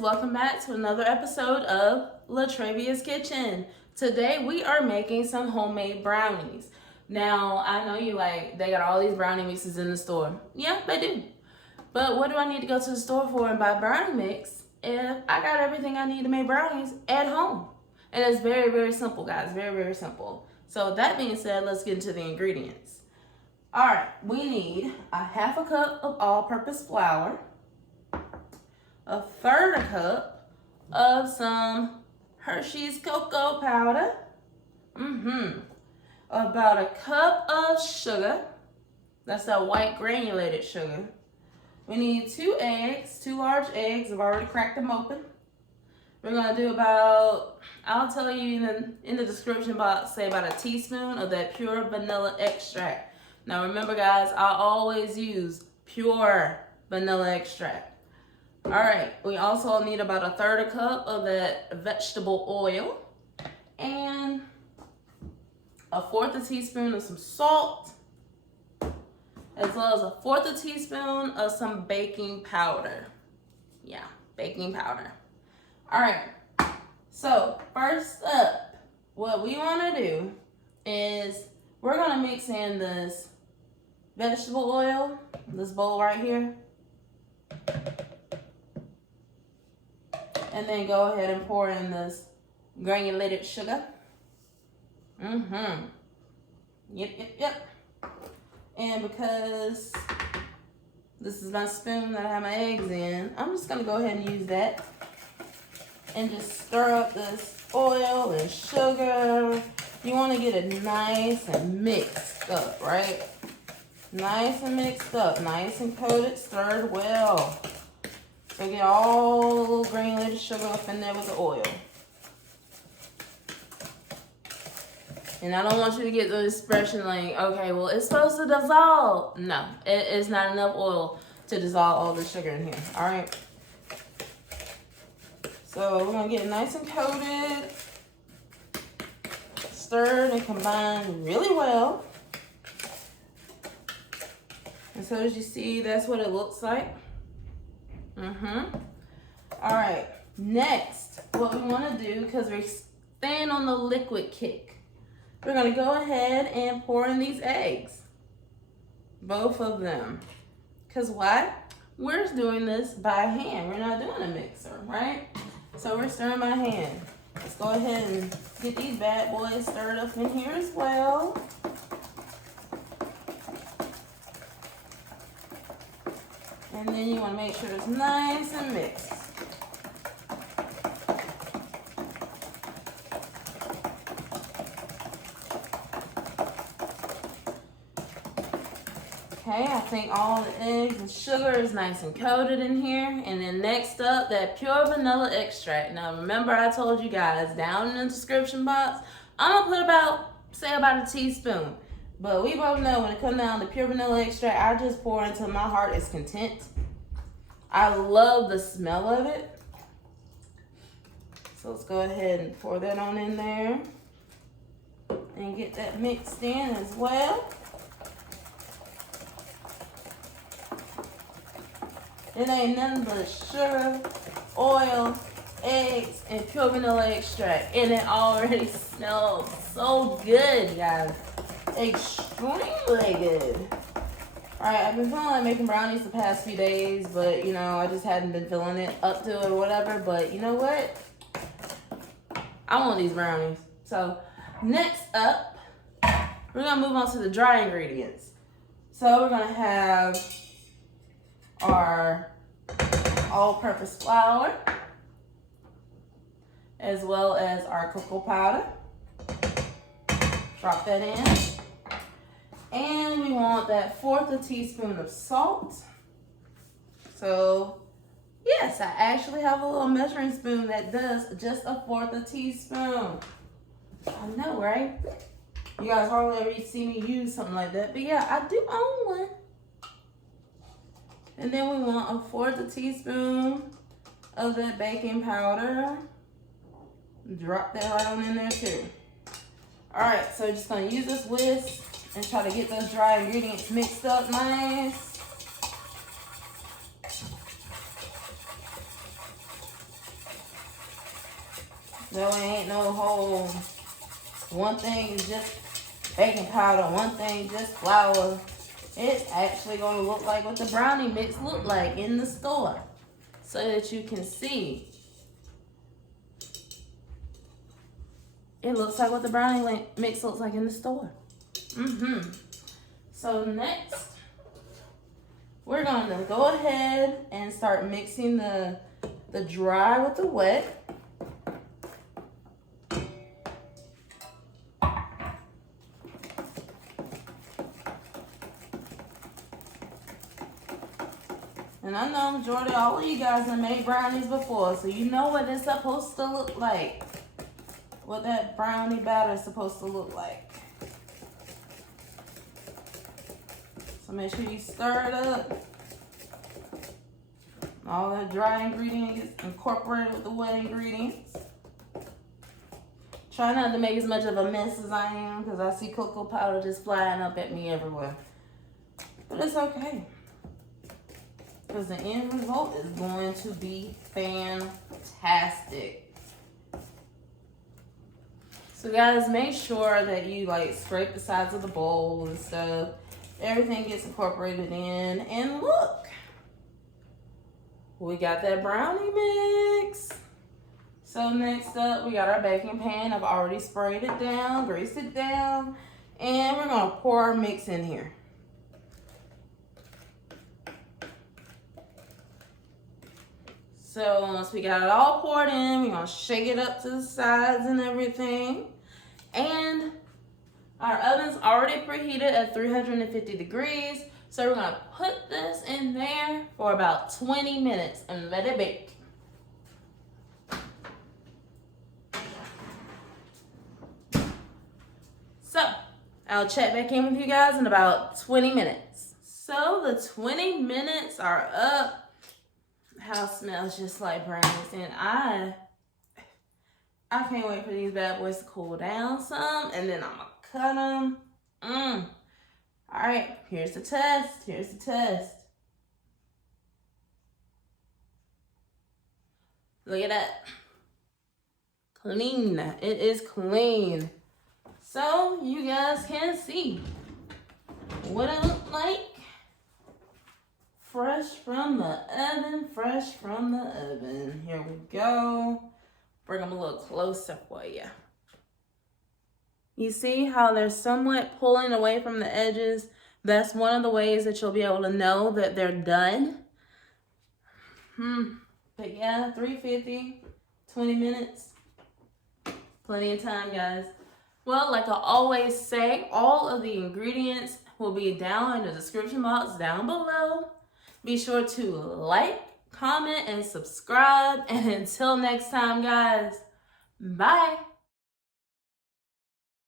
welcome back to another episode of Latravia's Kitchen. Today we are making some homemade brownies. Now, I know you they got all these brownie mixes in the store. Yeah, they do. But what do I need to go to the store for and buy brownie mix if I got everything I need to make brownies at home? And it's very, very simple, guys. Very, very simple. So that being said, let's get into the ingredients. All right, we need a half a cup of all-purpose flour, a third a cup of some Hershey's cocoa powder, about a cup of sugar, that's that white granulated sugar. We need 2 eggs, 2 large eggs. I've already cracked them open. We're gonna do about, I'll tell you in the description box, say about a teaspoon of that pure vanilla extract. Now remember guys, I always use pure vanilla extract. All right, we also need about a third a cup of that vegetable oil and a fourth a teaspoon of some salt, as well as a fourth a teaspoon of some baking powder. Yeah, baking powder. All right, so first up, what we want to do is we're going to mix in this vegetable oil, this bowl right here, and then go ahead and pour in this granulated sugar. Yep. And because this is my spoon that I have my eggs in, I'm just going to go ahead and use that and just stir up this oil and sugar. You want to get it nice and mixed up, right? Nice and mixed up, nice and coated, stirred well. So get all the granulated sugar up in there with the oil. And I don't want you to get the expression like, okay, well, it's supposed to dissolve. No, it is not enough oil to dissolve all the sugar in here, all right? So we're gonna get it nice and coated, stirred and combined really well. And so as you see, that's what it looks like. All right, next, what we want to do, because we're staying on the liquid kick, we're going to go ahead and pour in these eggs. Both of them. Because why? We're doing this by hand. We're not doing a mixer, right? So we're stirring by hand. Let's go ahead and get these bad boys stirred up in here as well. And then you want to make sure it's nice and mixed. Okay, I think all the eggs and sugar is nice and coated in here. And then next up, that pure vanilla extract. Now remember I told you guys down in the description box, I'm going to put about a teaspoon. But we both know when it comes down to pure vanilla extract, I just pour until my heart is content. I love the smell of it. So let's go ahead and pour that on in there. And get that mixed in as well. It ain't nothing but sugar, oil, eggs, and pure vanilla extract. And it already smells so good, guys. Extremely good. Alright, I've been feeling like making brownies the past few days, but you know, I just hadn't been feeling it up to it or whatever. But you know what? I want these brownies. So next up, we're gonna move on to the dry ingredients. So we're gonna have our all-purpose flour, as well as our cocoa powder. Drop that in. And we want that fourth a teaspoon of salt. So, yes, I actually have a little measuring spoon that does just a fourth a teaspoon. I know, right? You guys hardly ever see me use something like that. But yeah, I do own one. And then we want a fourth a teaspoon of that baking powder. Drop that right on in there too. All right, so just gonna use this whisk and try to get those dry ingredients mixed up nice. There ain't no whole one thing is just baking powder, one thing just flour. It's actually going to look like what the brownie mix look like in the store, so that you can see. It looks like what the brownie mix looks like in the store. So next, we're going to go ahead and start mixing the dry with the wet. And I know majority all of you guys have made brownies before, so you know what it's supposed to look like. What that brownie batter is supposed to look like. So make sure you stir it up. All the dry ingredients is incorporated with the wet ingredients. Try not to make as much of a mess as I am, because I see cocoa powder just flying up at me everywhere. But it's okay, because the end result is going to be fantastic. So guys, make sure that you like scrape the sides of the bowl and stuff. Everything gets incorporated in. And look, we got that brownie mix. So next up, we got our baking pan. I've already sprayed it down, greased it down, and we're gonna pour our mix in here. So once we got it all poured in, we're gonna shake it up to the sides and everything. And our oven's already preheated at 350 degrees. So we're gonna put this in there for about 20 minutes and let it bake. So I'll check back in with you guys in about 20 minutes. So the 20 minutes are up. House smells just like brownies, and I can't wait for these bad boys to cool down some, and then I'm gonna cut them. All right, here's the test. Here's the test. Look at that. Clean. It is clean. So you guys can see what it looked like. Fresh from the oven, fresh from the oven. Here we go. Bring them a little closer for you. You see how they're somewhat pulling away from the edges? That's one of the ways that you'll be able to know that they're done. But yeah, 350, 20 minutes. Plenty of time, guys. Well, like I always say, all of the ingredients will be down in the description box down below. Be sure to like, comment, and subscribe. And until next time, guys, bye.